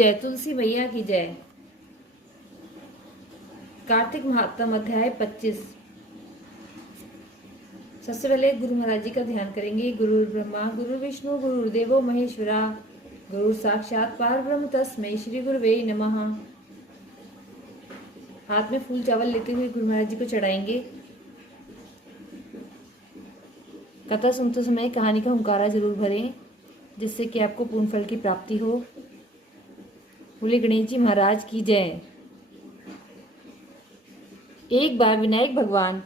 जय तुलसी मैया की जय। कार्तिक महात्म अध्याय 25। सबसे पहले गुरु महाराज जी का ध्यान करेंगे। गुरु ब्रह्मा गुरु विष्णु गुरुदेवो महेश्वरा गुरु साक्षात परब्रह्म तस्मै श्री गुरुवे नमः। हाथ में फूल चावल लेते हुए गुरु महाराज जी को चढ़ाएंगे। कथा सुनते समय कहानी का हुंकारा जरूर भरें, जिससे कि आपको पूर्ण फल की प्राप्ति हो। बोले गणेश जी महाराज की जय। एक बार विनायक भगवान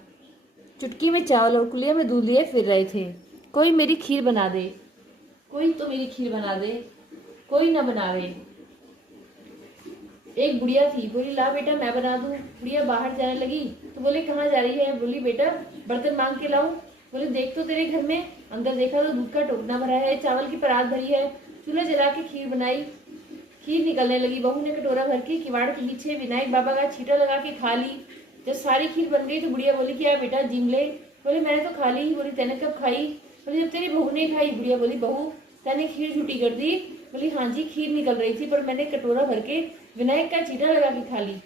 चुटकी में चावल और कुलिया में दूध लिए फिर रहे थे। कोई मेरी खीर बना दे, कोई तो मेरी खीर बना दे, कोई न बनावे। एक बुढ़िया थी, बोली ला बेटा मैं बना दूं। बुढ़िया बाहर जाने लगी तो बोले कहाँ जा रही है। बोली बेटा बर्तन मांग के लाऊं। बोले देख तो तेरे घर में। अंदर देखा तो दूध का टोकना भरा है, चावल की परात भरी है, चूल्हा जला के खीर बनाई। खीर निकलने लगी। बहू ने कटोरा भर के किवाड़ के पीछे विनायक बाबा का छींटा लगा के खा ली। जब सारी खीर बन गई तो बुढ़िया बोली क्या बेटा जिम ले। बोले मैंने तो खा ली। बोली तैने कब खाई। बोली जब तेरी बहू ने खाई। बुढ़िया बोली बहू तैने खीर झूठी कर दी। बोली हाँ जी खीर निकल रही थी पर मैंने कटोरा भर के विनायक का छींटा लगा के खा ली।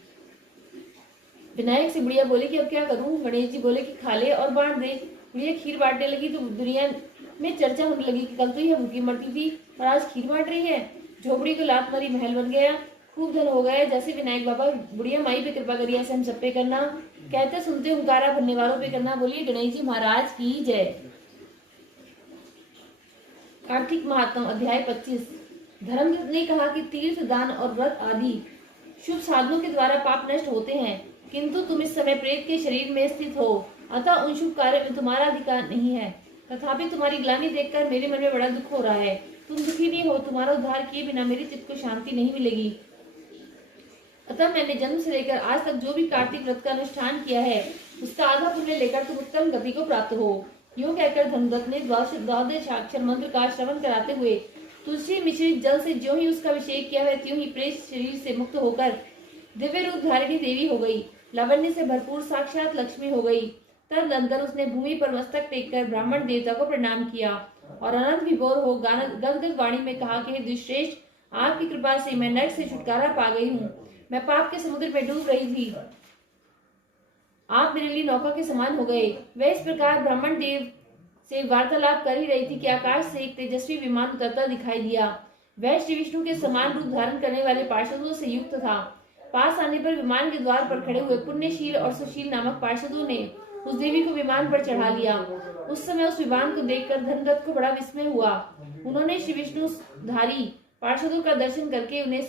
विनायक से बुढ़िया बोली कि अब क्या करूं। गणेश जी बोले कि खा ले और बांट दे। बुढ़िया खीर बांटने लगी तो दुनिया में चर्चा होने लगी कि कल तो यह भूखी मरती थी और आज खीर बांट रही है। झोपड़ी को लात मारी महल बन गया, खूब धन हो गया। जैसे विनायक बाबा बुढ़िया माई पे कृपा करिए, ऐसे हम सब पे करना। कहते सुनते हुंकारा भरने वालों पे करना। बोलिए गणेश जी महाराज की जय। कार्तिक महात्म अध्याय 25। धर्मदूत ने कहा कि तीर्थ दान और व्रत आदि शुभ साधनों के द्वारा पाप नष्ट होते हैं, किंतु तुम इस समय प्रेत के शरीर में स्थित हो, अतः उन शुभ कार्य में तुम्हारा अधिकार नहीं है। तथापि तुम्हारी ग्लानि देखकर मेरे मन में बड़ा दुख हो रहा है। तुम दुखी नहीं हो, तुम्हारा उद्धार किए बिना मेरे चित्त को शांति नहीं मिलेगी। अतः मैंने जन्म से लेकर आज तक जो भी कार्तिक व्रत का अनुष्ठान किया है, उसका आधा पुण्य लेकर तुम उत्तम गति को प्राप्त हो। यूं कहकर धर्मदत्त ने द्वादशाक्षर मंत्र का श्रवण कराते हुए तुलसी मिश्रित जल से ज्यों ही उसका अभिषेक किया है, त्यों ही प्रेत शरीर से मुक्त होकर दिव्य रूप धारिणी देवी हो गई, लावण्य से भरपूर साक्षात लक्ष्मी हो गई। तदनंतर उसने भूमि पर मस्तक टेककर ब्राह्मण देवता को प्रणाम किया और अनंत विभोर हो गदगद वाणी में कहा कि दुष्श्रेष्ठ आपकी कृपा से मैं नरक से छुटकारा पा गई हूँ। मैं पाप के समुद्र में डूब रही थी, आप मेरे लिए नौका के समान हो गए। वह इस प्रकार ब्राह्मण देव से वार्तालाप कर ही रही थी कि आकाश से एक तेजस्वी विमान उतरता दिखाई दिया। वह श्री विष्णु के समान रूप धारण करने वाले पार्षदों से युक्त था। पास आने पर विमान के द्वार पर खड़े हुए पुण्यशील और सुशील नामक पार्षदों ने उस देवी को विमान पर चढ़ा लिया। उस समय उस विमान को देखकर धनदत्त को बड़ा विस्मय हुआ। उन्होंने श्री विष्णु धारी पार्षदों का दर्शन करके उन्हें